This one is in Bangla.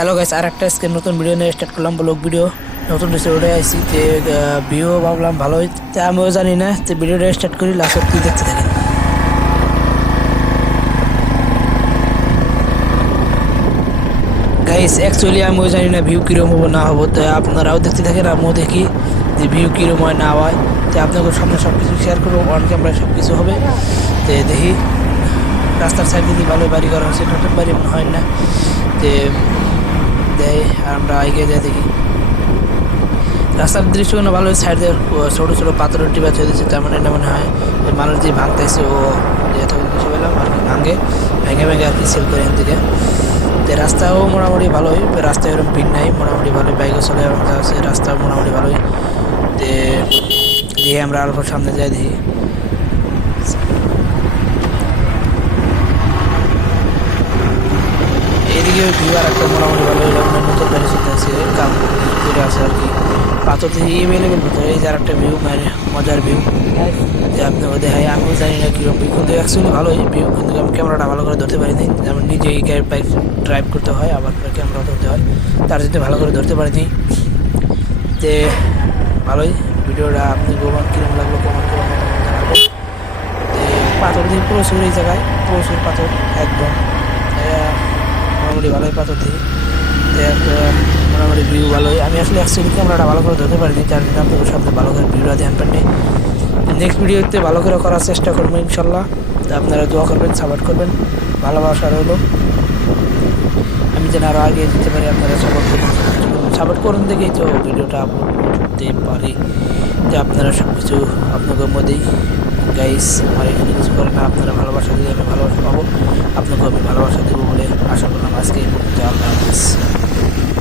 হ্যালো গাইস, আর একটা আজকে নতুন ভিডিও নিয়ে স্টার্ট করলাম, ব্লগ ভিডিও। নতুন ভিডিওটা আইসি যে ভিউ ভাবলাম ভালোই, তা আমিও জানি না। তো ভিডিওটা স্টার্ট করি, লাস্ট কি দেখতে থাকেন। গাইস অ্যাকচুয়ালি আমিও জানি না ভিউ কীরকম হবো না হবো, তো আপনারাও দেখতে থাকেন, আমিও দেখি যে ভিউ কীরকম হয় না হয়। তো আপনাদের সামনে সব কিছু শেয়ার করবো, অন ক্যামেরায় সব কিছু হবে। তো দেখি রাস্তার সাইড দিয়ে ভালোই বাড়ি করা হচ্ছে, নতুন বাড়ি মনে হয় না। যে দেয় আমরা এগিয়ে যাই, দেখি রাস্তার দৃশ্যগুলো ভালো। সাইড দিয়ে ছোটো ছোটো পাথরের টিপা ছেড়ে দিচ্ছে, তার মানে এটা মনে হয় মানুষ যে ভাঙতেছে ও যেহেতু কিছু পেলাম আর কি, ভেঙে ভেঙে আর কি সেল করে এখান থেকে। তো রাস্তাও মোটামুটি ভালোই, রাস্তায় এরকম ভিড় নাই, মোটামুটি ভালোই বাইকও চলে এবং আছে, রাস্তা মোটামুটি ভালোই। তো দিয়ে আমরা অল্প সামনে যাই, দেখি এদিকে ভিউ আর একটা মোটামুটি ভালো নতুন বাড়ি চলতে আছে, কাম করে আছে আর কি। পাথর থেকে এভেলেবেল পাথর, এই যে আর একটা ভিউ, মজার ভিউ যে আপনাকে দেখাই। আমিও জানি না কীরকম ভিউ, কিন্তু অ্যাকচুয়ালি ভালোই ভিউ, কিন্তু আমি ক্যামেরাটা ভালো করে ধরতে পারিনি। যেমন নিজে এই বাইক ড্রাইভ করতে হয়, আবার ক্যামেরা ধরতে হয়, তার জন্য ভালো করে ধরতে পারিনি। যে ভালোই ভিডিওটা আপনি গোমান কীরকম লাগলো কমেন্ট করে জানাবেন। যে পাথর দিয়ে প্রচুর, এই জায়গায় প্রচুর পাথর, একদম মোটামুটি ভালোই পাথর দিয়ে মোটামুটি ভিউ ভালোই। আমি আসলে অ্যাকচুয়ালি ক্যামেরাটা ভালো করে ধরতে পারিনি, যার জন্য আপনাদের সামনে ভালো করে ভিডিওটা ধ্যান পাননি। নেক্সট ভিডিওতে ভালো করে করার চেষ্টা করবো ইনশাল্লাহ। তো আপনারা দোয়া করবেন, সাপোর্ট করবেন, ভালোবাসা রইল। আমি যেন আরও আগে যেতে পারি, আপনারা সাপোর্ট করুন, দেখেই তো ভিডিওটা আপলোড করতে পারি। যে আপনারা সব কিছু আপনাদের মধ্যেই গাইস, আমার এখানে কিছু করে না, আপনারা ভালোবাসা দিলে আমি ভালোবাসা পাবো, আপনাকেও আমি ভালোবাসা দেবো বলে আশা করলাম। আজকে এই পর্যন্ত, আল্লাহ হাফেজ।